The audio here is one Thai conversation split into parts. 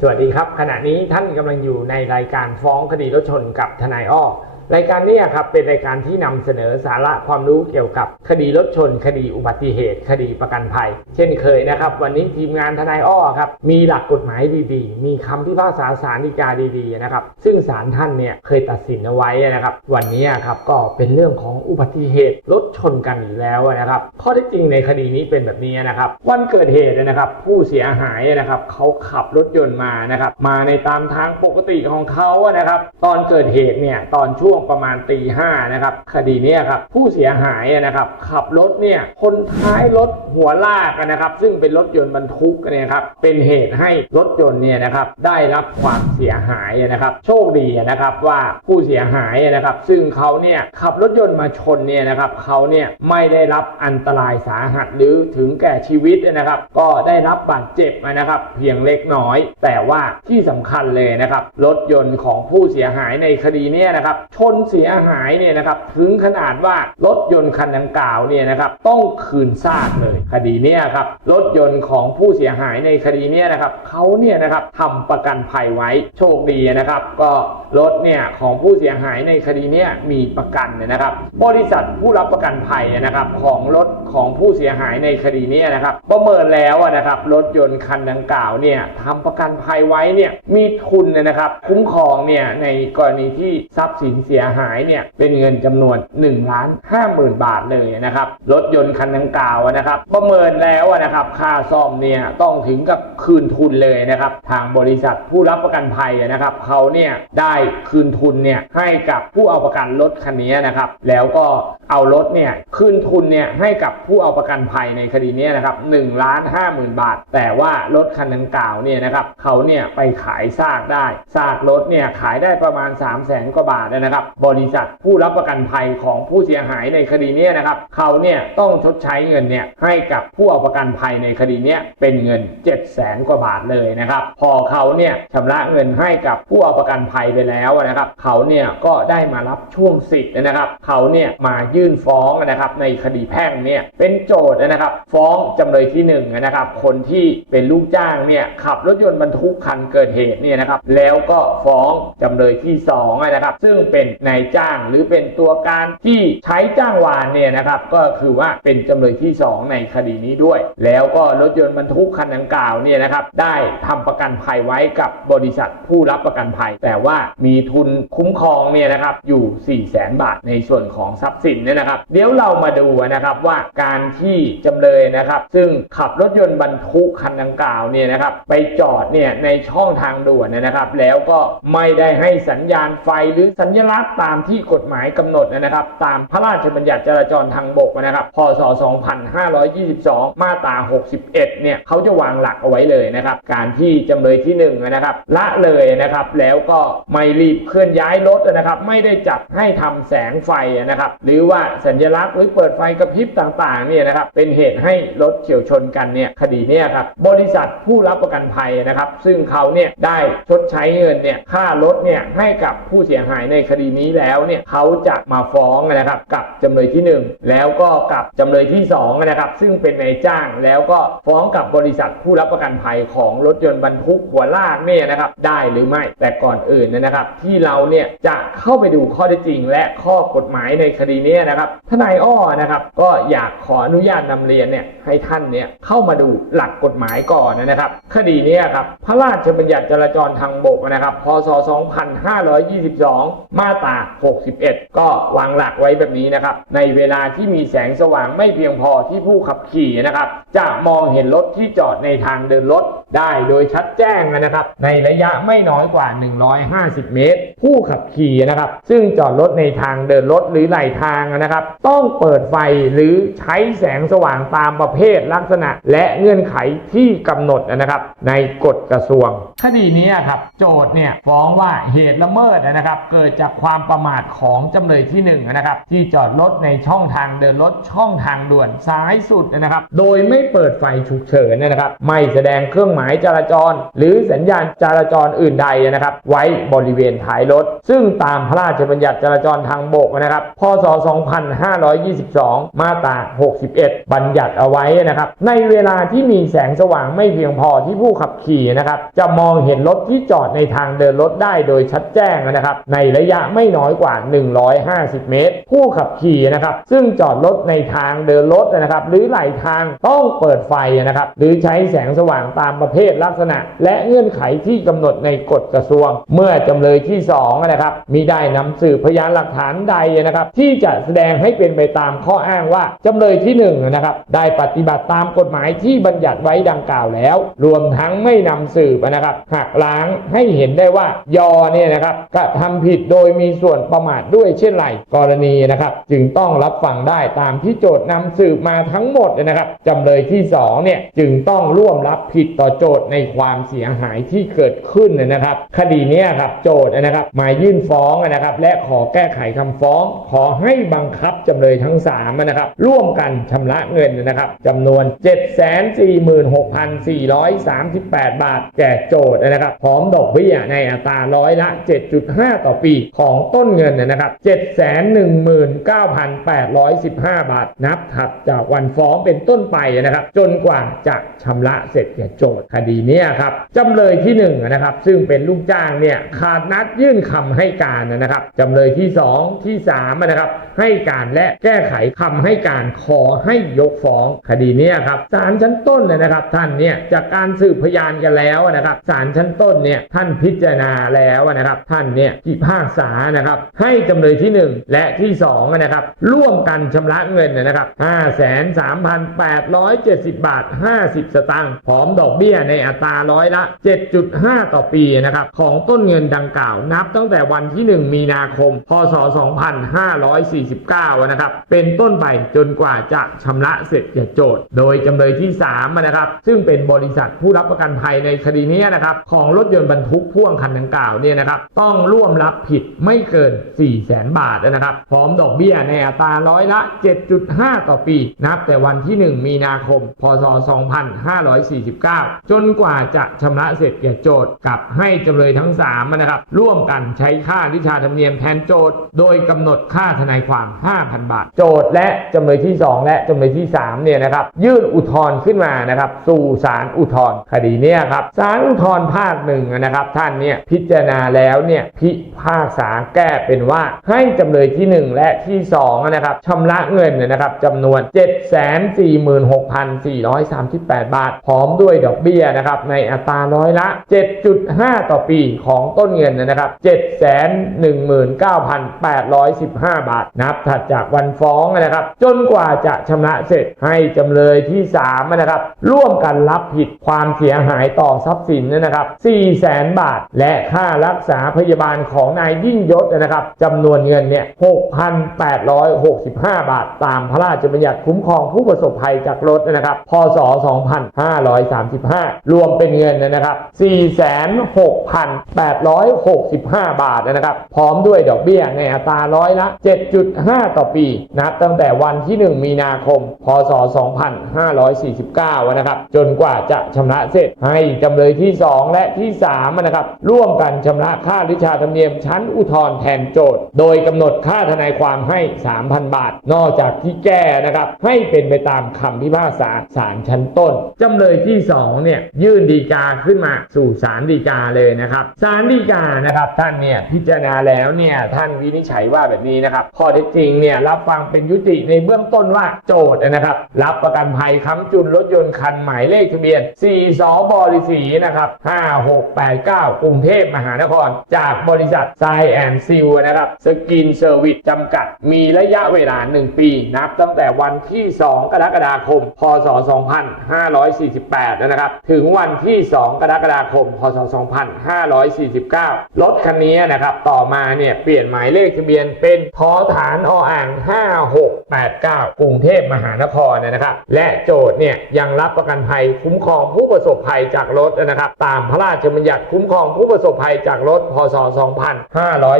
สวัสดีครับ ขณะนี้ท่านกำลังอยู่ในรายการฟ้องคดีรถชนกับทนายอ้อ รายการนี้ครับเป็นรายการที่นำเสนอสาระความรู้เกี่ยวกับคดีรถชน คดีอุบัติเหตุ คดีประกันภัย เช่นเคยนะครับ วันนี้ทีมงานทนายอ้อครับมีหลักกฎหมายดีๆ มีคำพิพากษาศาลฎีกาดีๆนะครับซึ่งศาลท่านเนี่ยเคยตัดสินเอาไว้นะครับ วันนี้ครับก็เป็นเรื่องของอุบัติเหตุรถชนกันอีกแล้วนะครับข้อท็จจริงในคดีนี้เป็นแบบนี้นะครับ วันเกิดเหตุนะครับ ผู้เสียหายนะครับเขาขับรถยนต์มานะครับมาในตามทางปกติของเขาอะนะครับ ตอนเกิดเหตุเนี่ยตอนช่วงประมาณตีห้านะครับคดีนี้ครับผู้เสียหายนะครับขับรถเนี่ยคนท้ายรถหัวลากนะครับ ซึ่งเป็นรถยนต์บรรทุกเนี่ยครับเป็นเหตุให้รถยนต์เนี่ยนะครับได้รับความเสียหายนะครับ โชคดีนะครับว่าผู้เสียหายนะครับ ซึ่งเขาเนี่ยขับรถยนต์มาชนเนี่ยนะครับเขาเนี่ยไม่ได้รับอันตรายสาหัสหรือถึงแก่ชีวิตนะครับ ก็ได้รับบาดเจ็บนะครับ เพียงเล็กน้อย แต่ว่าที่สำคัญเลยนะครับรถยนต์ของผู้เสียหายในคดีนี้นะครับชนนเสียหายเนี่ยนะครับถึงขนาดว่ารถยนต์คันดังกล่าวเนี่ยนะครับต้องคืนซากเลยคดีเนี้ครับรถยนต์ของผู้เสียหายในคดีเนี้นะครับเขาเนี่ยนะครับทำประกันภัยไว้โชคดีนะครับ ก็รถเนี่ยของผู้เสียหายในคดีเนี้มีประกันนะครับ บริษัทผู้รับประกันภัยนะครับของรถของผู้เสียหายในคดีนี้นะครับประเมินแล้วอะนะครับรถยนต์คันดังกล่าวเนี่ยทำประกันภัยไว้เนี่ยมีทุนนะครับคุ้มครองเนี่ยในกรณีที่ทรัพย์สินเสียียหายเนี่ยเป็นเงินจำนวน1ล้าน5หมื่นบาทเลยนะครับรถยนต์คันดังกล่าวนะครับประเมินแล้วนะครับค่าซ่อมเนี่ยต้องถึงกับคืนทุนเลยนะครับทางบริษัทผู้รับประกันภัยนะครับเขาเนี่ยได้คืนทุนเนี่ยให้กับผู้เอาประกันรถคันนี้นะครับแล้วก็เอารถเนี่ยคืนทุนเนี่ยให้กับผู้เอาประกันภัยในคดีนี้นะครับ1ล้าน5หมื่นบาท แต่ว่ารถคันดังกล่าวเนี่ยนะครับเขาเนี่ยไปขายซากได้ซากรถเนี่ยขายได้ประมาณ3 0 0แสนกว่าบาทนะครับบริษัทผู้รับประกันภัยของผู้เสียหายในคดีนี้นะครับเขาเนี่ยต้องชดใช้เงินเนี่ยให้กับผู้เอาประกันภัยในคดีนี้เป็นเงิน 7 0 0แสนกว่าบาทเลยนะครับ พอเขาเนี่ยชำระเงินให้กับผู้เอาประกันภัยไปแล้วนะครับ เขาเนี่ยก็ได้มารับช่วงสิทธิ์นะครับ เขาเนี่ยมายื่นฟ้องนะครับในคดีแพ่งเนี่ยเป็นโจทย์นะครับ ฟ้องจำเลยที่หนึ่งนะครับ คนที่เป็นลูกจ้างเนี่ยขับรถยนต์บรรทุกคันเกิดเหตุเนี่ยนะครับ แล้วก็ฟ้องจำเลยที่สองนะครับ ซึ่งเป็นนายจ้างหรือเป็นตัวการที่ใช้จ้างวานเนี่ยนะครับก็คือว่าเป็นจำเลยที่สองในคดีนี้ด้วย แล้วก็รถยนต์บรรทุกคันดังกล่าวเนี่ยนะครับได้ทำประกันภัยไว้กับบริษัทผู้รับประกันภัย แต่ว่ามีทุนคุ้มครองเนี่ยนะครับอยู่ 4 0 0แสนบาทในส่วนของทรัพย์สินเนี่ยนะครับ เดี๋ยวเรามาดูนะครับว่าการที่จำเลยนะครับ ซึ่งขับรถยนต์บรรทุกคันดังกล่าวเนี่ยนะครับไปจอดเนี่ยในช่องทางด่วนเนยนะครับ แล้วก็ไม่ได้ให้สัญญาณไฟหรือสัญลักษณตามที่กฎหมายกำหนดนะครับ ตามพระราชบัญญัติจราจรทางบกนะครับ พศ 2522 มาตรา 61 เนี่ยเขาจะวางหลักเอาไว้เลยนะครับ การที่จำเลยที่หนึ่งนะครับละเลยนะครับ แล้วก็ไม่รีบเคลื่อนย้ายรถนะครับ ไม่ได้จัดให้ทำแสงไฟนะครับ หรือว่าสัญลักษณ์หรือเปิดไฟกระพริบต่างๆเนี่ยนะครับ เป็นเหตุให้รถเฉียวชนกันเนี่ยคดีเนี่ยครับ บริษัทผู้รับประกันภัยนะครับ ซึ่งเขาเนี่ยได้ชดใช้เงินเนี่ยค่ารถเนี่ยให้กับผู้เสียหายในคดีนี้แล้วเนี่ยเขาจะมาฟ้องนะครับกับจำเลยที่หนึ่งแล้วก็กับจำเลยที่สองนะครับซึ่งเป็นนายจ้างแล้วก็ฟ้องกับบริษัทผู้รับประกันภัยของรถยนต์บรรทุกหัวลากเนี่ยนะครับได้หรือไม่แต่ก่อนอื่นนะครับที่เราเนี่ยจะเข้าไปดูข้อเท็จจริง และข้อกฎหมายในคดีนี้นะครับทนายอ้อนะครับก็อยากขออนุญาตนำเรียนเนี่ยให้ท่านเนี่ยเข้ามาดูหลักกฎหมายก่อนนะครับ คดีนี้ครับพระราชบัญญัติจราจรทางบกนะครับพศ 2522 มาตรา 61 ก็วางหลักไว้แบบนี้นะครับ ในเวลาที่มีแสงสว่างไม่เพียงพอที่ผู้ขับขี่นะครับจะมองเห็นรถที่จอดในทางเดินรถได้โดยชัดแจ้งนะครับ ในระยะไม่น้อยกว่า 150 เมตร ผู้ขับขี่นะครับ ซึ่งจอดรถในทางเดินรถหรือไหลทางนะครับ ต้องเปิดไฟหรือใช้แสงสว่างตามประเภทลักษณะ และเงื่อนไขที่กำหนดนะครับ ในกฎกระทรวง คดีนี้ครับ โจทย์เนี่ยฟ้องว่าเหตุละเมิดนะครับ เกิดจากควความประมาทของจำเลยที่หนึ่งนะครับ ที่จอดรถในช่องทางเดินรถช่องทางด่วนซ้ายสุดนะครับ โดยไม่เปิดไฟฉุกเฉินนะครับ ไม่แสดงเครื่องหมายจราจร หรือสัญญาณจราจรอื่นใดนะครับ ไว้บริเวณท้ายรถ ซึ่งตามพระราชบัญญัติจราจรทางบกนะครับ พศ 2522 มาตรา 61 บัญญัติเอาไว้นะครับ ในเวลาที่มีแสงสว่างไม่เพียงพอที่ผู้ขับขี่นะครับ จะมองเห็นรถที่จอดในทางเดินรถได้โดยชัดแจ้งนะครับ ในระยะไม่น้อยกว่า 150 เมตร ผู้ขับขี่นะครับ ซึ่งจอดรถในทางเดินรถนะครับ หรือไหลทางต้องเปิดไฟนะครับ หรือใช้แสงสว่างตามประเภทลักษณะ และเงื่อนไขที่กำหนดในกฎกระทรวง เมื่อจำเลยที่2นะครับมีได้นำสืบพยานหลักฐานใดนะครับ ที่จะแสดงให้เป็นไปตามข้ออ้างว่าจำเลยที่1นะครับได้ปฏิบัติตามกฎหมายที่บัญญัติไว้ดังกล่าวแล้ว รวมทั้งไม่นำสืบนะครับหักล้างให้เห็นได้ว่ายอเนี่ยนะครับกระทำผิดโดยมีีส่วนประมาทด้วยเช่นไรกรณีนะครับ จึงต้องรับฟังได้ตามที่โจทย์นำสืบมาทั้งหมดนะครับจำเลยที่2เนี่ยจึงต้องร่วมรับผิดต่อโจทย์ในความเสียหายที่เกิดขึ้นนะครับ คดีนี้ครับโจทย์นะครับมายื่นฟ้องนะครับ และขอแก้ไขคำฟ้อง ขอให้บังคับจำเลยทั้ง3นะครับ ร่วมกันชำระเงินนะครับจำนวน 746,438 บาท แก่โจทย์นะครับ พร้อมดอกเบี้ยในอัตราร้อยละ 7.5 ต่อปีของของต้นเงินนะครับ 719,815 บาท นับถัดจากวันฟ้องเป็นต้นไปนะครับ จนกว่าจะชำระเสร็จแก่โจทย์คดีนี้ครับจำเลยที่1นะครับซึ่งเป็นลูกจ้างเนี่ยขาดนัดยื่นคำให้การนะครับจำเลยที่ 2 ที่3นะครับให้การและแก้ไขคำให้การขอให้ยกฟ้องคดีนี้ครับศาลชั้นต้นนะครับ ท่านเนี่ยจากการสืบพยานกันแล้วนะครับศาลชั้นต้นเนี่ยท่านพิจารณาแล้วนะครับ ท่านเนี่ยพิพากษานะครับให้จำเลยที่ 1 และที่2นะครับร่วมกันชำระเงินนะครับ5,3,870 บาท 50 สตางค์พร้อมดอกเบี้ยในอัตราร้อยละ 7.5 ต่อปีนะครับของต้นเงินดังกล่าว นับตั้งแต่วันที่ 1 มีนาคม พศ 2549 นะครับเป็นต้นไปจนกว่าจะชำระเสร็จแก่โจทย์ โดยจำเลยที่3นะครับซึ่งเป็นบริษัทผู้รับประกันภัยในคดีนี้นะครับของรถยนต์บรรทุกพ่วงคันดังกล่าวเนี่ยนะครับต้องร่วมรับผิดไม่ไม่เกิน 4 0 0แสนบาทนะครับ พร้อมดอกเบี้ยในอัตราร้อยละ 7.5 ต่อปีนับแต่วันที่ 1 มีนาคม พศ 2549 จนกว่าจะชำระเสร็จแก่โจทย์กับให้จำเลยทั้ง3นะครับ ร่วมกันใช้ค่าวิชาธรรมเนียมแทนโจทย์ โดยกำหนดค่าทนายความ 5,000 บาท โจทย์และจำเลยที่ 2 และจำเลยที่ 3 เนี่ยนะครับ ยื่นอุทธรณ์ขึ้นมานะครับ สู่ศาลอุทธรณ์คดีเนี้ยครับศาลอุทธรณ์ภาคหนึ่งนะครับ ท่านเนี่ยพิจารณาแล้วเนี่ยพิพากษาแก้เป็นว่าให้จำเลยที่ 1 และที่2นะครับชำระเงินเนี่ยนะครับจำนวน 746,438 บาท พร้อมด้วยดอกเบี้ยนะครับในอัตราร้อยละ 7.5 ต่อปีของต้นเงินนะครับ 719,815 บาท นับถัดจากวันฟ้องนะครับ จนกว่าจะชำระเสร็จให้จำเลยที่3นะครับร่วมกันรับผิดความเสียหายต่อทรัพย์สินนะครับ400,000 บาท และค่ารักษาพยาบาลของนายยิ่งยศนะครับจำนวนเงินเนี่ย6,865 บาท ตามพระราชบัญญัติคุ้มครองผู้ประสบภัยจากรถนะครับ พศ 2535 รวมเป็นเงินนะครับ 46,865 บาทนะครับ พร้อมด้วยดอกเบี้ยในอัตราร้อยละ 7.5 ต่อปีนับตั้งแต่วันที่ 1 มีนาคม พศ 2549 นะครับ จนกว่าจะชำระเสร็จ ให้จำเลยที่ 2 และที่3นะครับ ร่วมกันชำระค่าวิชาธรรมเนียมชั้นอุทธรณ์แทนโจทย์ โดยกำหนดค่าทนายความให้ 3,000 บาท นอกจากที่แก้นะครับให้เป็นไปตามคำพิพากษาศาลชั้นต้นจำเลยที่2เนี่ยยื่นดีกาขึ้นมาสู่ศาลฎีกาเลยนะครับศาลฎีกานะครับท่านเนี่ยพิจารณาแล้วเนี่ยท่านวินิจฉัยว่าแบบนี้นะครับข้อเท็จจริงเนี่ยรับฟังเป็นยุติในเบื้องต้นว่าโจทย์นะครับรับประกันภัยค้ำจุนรถยนต์คันหมายเลขทะเบียน 4 สบริสีนะครับ5689 กรุงเทพมหานคร จากบริษัทไซแอนซิลนะครับสกินเซอร์วิสจำกัด มีระยะเวลา 1 ปีนับตั้งแต่วันที่ 2 กรกฎาคม พศ 2548 นะครับ ถึงวันที่ 2 กรกฎาคม พศ 2549 รถคันนี้นะครับ ต่อมาเนี่ยเปลี่ยนหมายเลขทะเบียนเป็นทอฐานออ่าง 5689 กรุงเทพมหานครนะครับ และโจทย์เนี่ยยังรับประกันภัยคุ้มครองผู้ประสบภัยจากรถนะครับ ตามพระราชบัญญัติคุ้มครองผู้ประสบภัยจากรถ พศ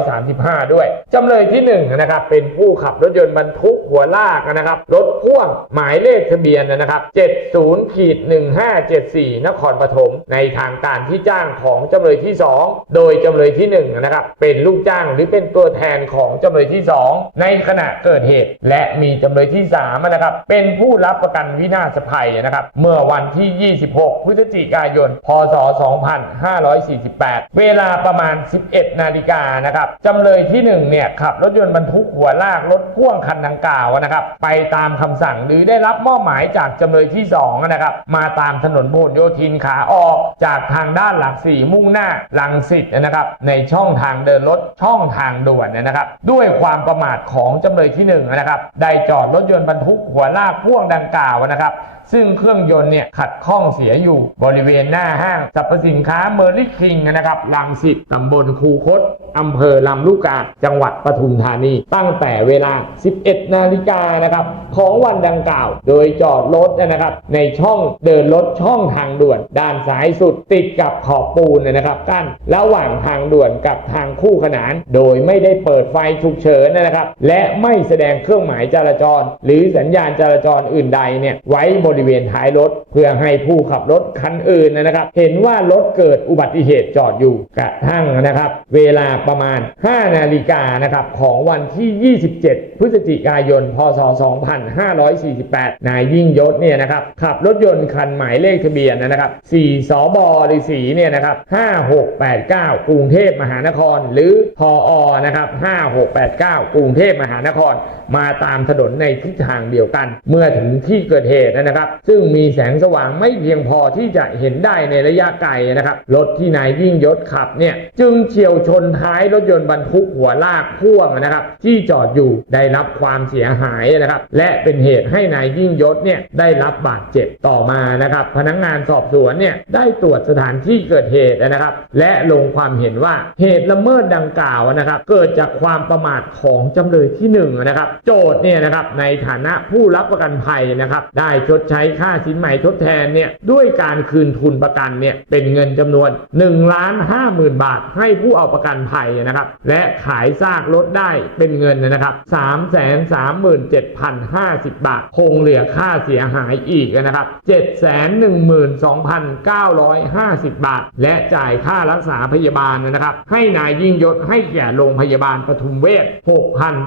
2535 ด้วยจำเลยที่1นะครับเป็นผู้ขับรถยนต์บรรทุกหัวลากนะครับรถพ่วงหมายเลขทะเบียนนะครับ 70ขีด1574 นครปฐมในทางการที่จ้างของจำเลยที่ 2 โดยจำเลยที่1นะครับเป็นลูกจ้างหรือเป็นตัวแทนของจำเลยที่ 2 ในขณะเกิดเหตุ และมีจำเลยที่3นะครับเป็นผู้รับประกันวินาศภัยนะครับเมื่อวันที่ 26 พฤศจิกายน พศ 2548 เวลาประมาณ 11 นาฬิกานะครับจำเลยที่1เนี่ยขับรถยนต์บรรทุกหัวลากรถพ่วงคันดังกล่าวนะครับ ไปตามคำสั่งหรือได้รับมอบหมายจากจำเลยที่2นะครับ มาตามถนนพหลโยธินขาออกจากทางด้านหลักสี่มุ่งหน้าลังสิตนะครับ ในช่องทางเดินรถช่องทางด่วนนะครับ ด้วยความประมาทของจำเลยที่1นะครับได้จอดรถยนต์บรรทุกหัวลากพ่วงดังกล่าวนะครับ ซึ่งเครื่องยนต์เนี่ยขัดข้องเสียอยู่บริเวณหน้าห้างสรรพสินค้าเมอร์ลิคิงนะครับลังสิตตำบลคูคตอำเภอลำลูกกาจังหวัดปทุมธานี ตั้งแต่เวลา 11 นาฬิกานะครับของวันดังกล่าว โดยจอดรถนะครับ ในช่องเดินรถช่องทางด่วน ด้านซ้ายสุดติดกับขอบปูนนะครับกั้นระหว่างทางด่วนกับทางคู่ขนาน โดยไม่ได้เปิดไฟฉุกเฉินนะครับ และไม่แสดงเครื่องหมายจราจร หรือสัญญาณจราจรอื่นใดเนี่ยไว้บริเวณท้ายรถ เพื่อให้ผู้ขับรถคันอื่นนะครับ เห็นว่ารถเกิดอุบัติเหตุจอดอยู่กระทั่งนะครับ เวลาประมาณ 5 นาฬิกานะครับของวันที่ 27 พฤศจิกายน พศ 2548 นายยิ่งยศเนี่ยนะครับขับรถยนต์คันหมายเลขทะเบียนนะครับ4สบหรือสีเนี่ยนะครับ5689 กรุงเทพมหานคร หรือพออนะครับ5689 กรุงเทพมหานคร มาตามถนนในทิศทางเดียวกัน เมื่อถึงที่เกิดเหตุนะครับซึ่งมีแสงสว่างไม่เพียงพอที่จะเห็นได้ในระยะไกลนะครับรถที่นายยิ่งยศขับเนี่ยจึงเฉียวชนท้ายรถยนต์บรรทุกหัวลากพ่วงนะครับที่จอดอยู่ได้รับความเสียหายนะครับและเป็นเหตุให้นายยิ่งยศเนี่ยได้รับบาดเจ็บต่อมานะครับพนักงานสอบสวนเนี่ยได้ตรวจสถานที่เกิดเหตุนะครับ และลงความเห็นว่าเหตุละเมิดดังกล่าวนะครับ เกิดจากความประมาทของจำเลยที่หนึ่งนะครับโจทย์เนี่ยนะครับในฐานะผู้รับประกันภัยนะครับ ได้ชดใช้ช้ค่าสินไหม่ทดแทนเนี่ยด้วยการคืนทุนประกันเนี่ยเป็นเงินจำนวน1ล้าน5 0,000 บาท ให้ผู้เอาประกันภัยนะครับและขายซากรถได้เป็นเงินนะครับ3 3 7 0 5 0 บาท คงเหลือค่าเสียหายอีกนะครับ7 1 2 9 5 0 บาท และจ่ายค่ารักษาพยาบาลนะครับ ให้นายยิ่งยศให้แก่โรงพยาบาลปทุมเวช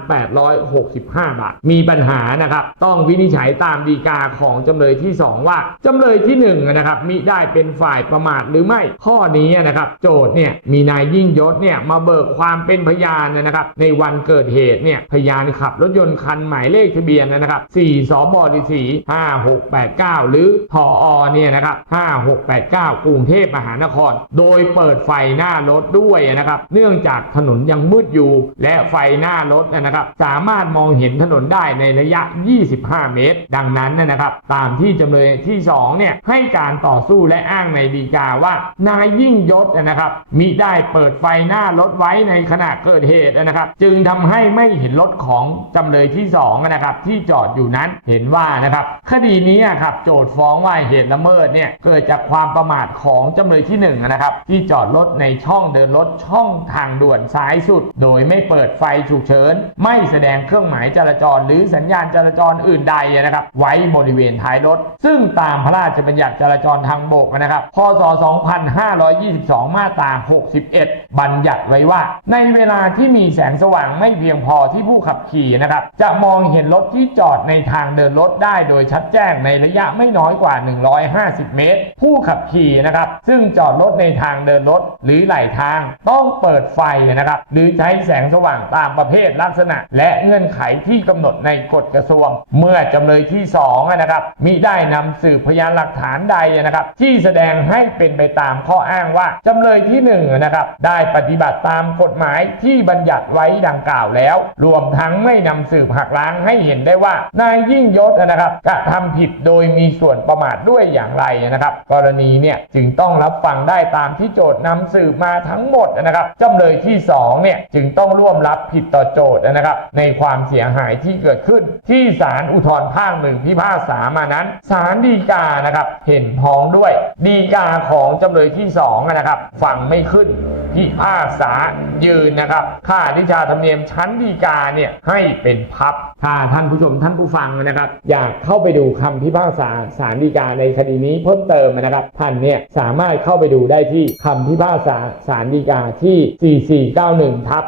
6,865 บาท มีปัญหานะครับ ต้องวินิจฉัยตามดีกาของจำเลยที่ 2 ว่าจำเลยที่1นะครับมิได้เป็นฝ่ายประมาทหรือไม่ข้อนี้นะครับ โจทย์เนี่ยมีนายยิ่งยศเนี่ยมาเบิกความเป็นพยานนะครับ ในวันเกิดเหตุเนี่ยพยานขับรถยนต์คันหมายเลขทะเบียนนะครับ4สบดีสี5689 หรือทออเนี่ยนะครับ5689 กรุงเทพมหานคร โดยเปิดไฟหน้ารถด้วยนะครับ เนื่องจากถนนยังมืดอยู่ และไฟหน้ารถนะครับ สามารถมองเห็นถนนได้ในระยะ 25 เมตร ดังนั้นนะครับตามที่จำเลยที่2เนี่ยให้การต่อสู้และอ้างในดีกาว่านายยิ่งยศนะครับมิได้เปิดไฟหน้ารถไว้ในขณะเกิดเหตุนะครับ จึงทำให้ไม่เห็นรถของจำเลยที่2นะครับ ที่จอดอยู่นั้นเห็นว่านะครับ คดีนี้ครับโจทย์ฟ้องว่าเหตุละเมิดเนี่ยเกิดจากความประมาทของจำเลยที่1นะครับ ที่จอดรถในช่องเดินรถช่องทางด่วนซ้ายสุด โดยไม่เปิดไฟฉุกเฉิน ไม่แสดงเครื่องหมายจราจร หรือสัญญาณจราจรอื่นใดนะครับ ไว้บริเวณท้ายรถ ซึ่งตามพระราชบัญญัติจราจรทางบกนะครับ พศ 2522 มาตรา 61 บัญญัติไว้ว่า ในเวลาที่มีแสงสว่างไม่เพียงพอที่ผู้ขับขี่นะครับ จะมองเห็นรถที่จอดในทางเดินรถได้โดยชัดแจ้งในระยะไม่น้อยกว่า 150 เมตร ผู้ขับขี่นะครับ ซึ่งจอดรถในทางเดินรถหรือไหลทางต้องเปิดไฟนะครับ หรือใช้แสงสว่างตามประเภทลักษณะ และเงื่อนไขที่กำหนดในกฎกระทรวง เมื่อจำเลยที่2นะครับมิได้นำสืบพยานหลักฐานใดนะครับ ที่แสดงให้เป็นไปตามข้ออ้างว่าจำเลยที่1นะครับได้ปฏิบัติตามกฎหมายที่บัญญัติไว้ดังกล่าวแล้ว รวมทั้งไม่นำสืบหักล้างให้เห็นได้ว่านายยิ่งยศนะครับกระทำผิดโดยมีส่วนประมาทด้วยอย่างไรนะครับ กรณีเนี่ยจึงต้องรับฟังได้ตามที่โจทย์นำสืบมาทั้งหมดนะครับจำเลยที่2เนี่ยจึงต้องร่วมรับผิดต่อโจทย์นะครับ ในความเสียหายที่เกิดขึ้นที่ศาลอุทธรภาคหนึ่งพิพากษามานั้นศาลฎีกานะครับเห็นพ้องด้วยฎีกาของจำเลยที่2นะครับฟังไม่ขึ้นพิพากษายืนนะครับค่านิชาธรรมเนียมชั้นดีกาเนี่ยให้เป็นพับถ้าท่านผู้ชมท่านผู้ฟังนะครับ อยากเข้าไปดูคำพิพากษาศาลฎีกาในคดีนี้เพิ่มเติมนะครับท่านเนี่ยสามารถเข้าไปดูได้ที่คำพิพากษาศาลฎีกาที่ 4491ทับ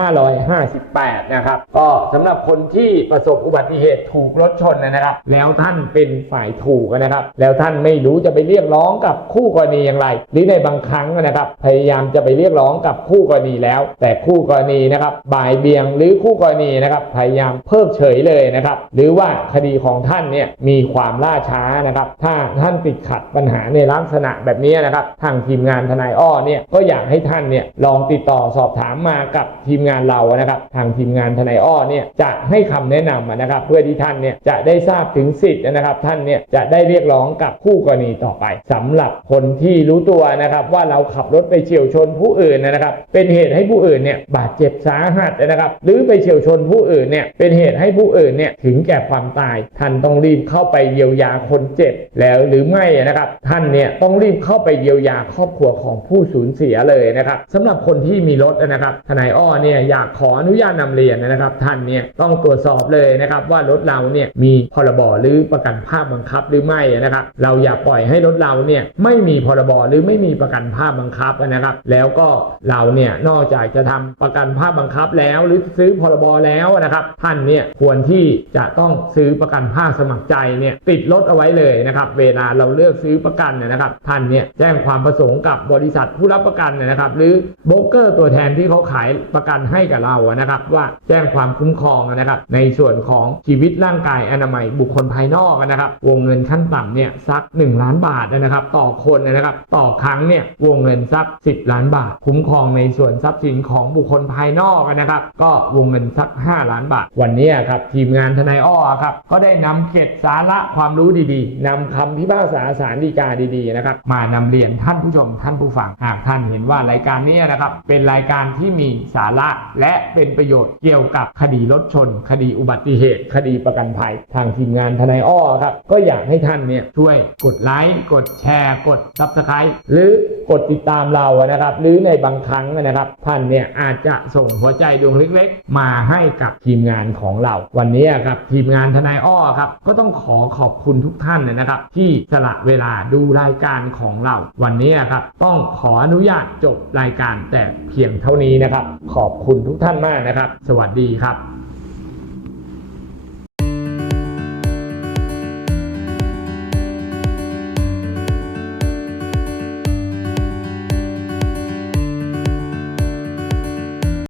2558 นะครับ ก็สำหรับคนที่ประสบอุบัติเหตุถูกรถชนนะครับ แล้วท่านเป็นฝ่ายถูกนะครับ แล้วท่านไม่รู้จะไปเรียกร้องกับคู่กรณีอย่างไร หรือในบางครั้งนะครับ พยายามจะไปเรียกร้องกับคู่กรณีแล้ว แต่คู่กรณีนะครับบ่ายเบียงหรือคู่กรณีนะครับพยายามเพิกเฉยเลยนะครับ หรือว่าคดีของท่านเนี่ยมีความล่าช้านะครับ ถ้าท่านติดขัดปัญหาในลักษณะแบบนี้นะครับทางทีมงานทนายอ้อเนี่ยก็อยากให้ท่านเนี่ยลองติดต่อสอบถามมากับทีมงานเรานะครับ ทางทีมงานทนายอ้อเนี่ยจะให้คำแนะนำนะครับ เพื่อที่ท่านเนี่ยจะได้ทราบถึงสิทธินะครับ ท่านเนี่ยจะได้เรียกร้องกับคู่กรณีต่อไปสำหรับคนที่รู้ตัวนะครับว่าเราขับรถไปเฉียวชนผู้อื่นนะครับ เป็นเหตุให้ผู้อื่นเนี่ยบาดเจ็บสาหัสนะครับ หรือไปเฉียวชนผู้อื่นเนี่ยเป็นเหตุให้ผู้อื่นเนี่ยถึงแก่ความตายท่านต้องรีบเข้าไปเยียวยาคนเจ็บแล้วหรือไม่นะครับ ท่านเนี่ยต้องรีบเข้าไปเยียวยาครอบครัวของผู้สูญเสียเลยนะครับสำหรับคนที่มีรถนะครับทนายอ้อเนี่ยอยากขออนุญาตนำเรียนนะครับ ท่านเนี่ยต้องตรวจสอบเลยนะครับว่ารถเราเนี่ยมีพรบหรือประกันภาคบังคับหรือไม่นะครับ เราอย่าปล่อยให้รถเราเนี่ยไม่มีพรบหรือไม่มีประกันภาคบังคับนะครับ แล้วก็เราเนี่ยนอกจากจะทำประกันภาคบังคับแล้วหรือซื้อพรบแล้วนะครับท่านเนี่ยควรที่จะต้องซื้อประกันภาคสมัครใจเนี่ยติดรถเอาไว้เลยนะครับ เวลาเราเลือกซื้อประกันเนยนะครับ ท่านเนี่ยแจ้งความประสงค์กับบริษัทผู้รับประกันเนยนะครับ หรือโบรกเกอร์ตัวแทนที่เขาขายประกันให้กับเราอะนะครับ ว่าแจ้งความคุ้มครองนะครับ ในส่วนของชีวิตร่างกายอนามัยบุคคลภายนอกนะครับ วงเงินขั้นต่ำเนี่ยสัก 1 ล้านบาทนะครับ ต่อคนนะครับ ต่อครั้งเนี่ยวงเงินสัก 10 ล้านบาท คุ้มครองในส่วนทรัพย์สินของบุคคลภายนอกนะครับ ก็วงเงินสัก 5 ล้านบาท วันนี้ครับทีมงานทนายอ้อครับก็ได้นำเก็ดสาระความรู้ดีๆนำคำพิพากษาศาลฎีกาดีๆนะครับมานำเรียนท่านผู้ชมท่านผู้ฟังหากท่านเห็นว่ารายการนี้นะครับเป็นรายการที่มีสาระและเป็นประโยชน์เกี่ยวกับคดีรถชน คดีอุบัติเหตุ คดีประกันภัย ทางทีมงานทนายอ้อครับ ก็อยากให้ท่านเนี่ยช่วยกดไลค์กดแชร์ กด subscribe หรือกดติดตามเรานะครับ หรือในบางครั้งนะครับท่านเนี่ยอาจจะส่งหัวใจดวงเล็กๆ มาให้กับทีมงานของเรา วันนี้ครับทีมงานทนายอ้อครับ ก็ต้องขอขอบคุณทุกท่านนะครับ ที่สละเวลาดูรายการของเรา วันนี้ครับต้องขออนุญาตจบรายการแต่เพียงเท่านี้นะครับ ขอบคุณทุกท่านมากนะครับ สวัสดีครับ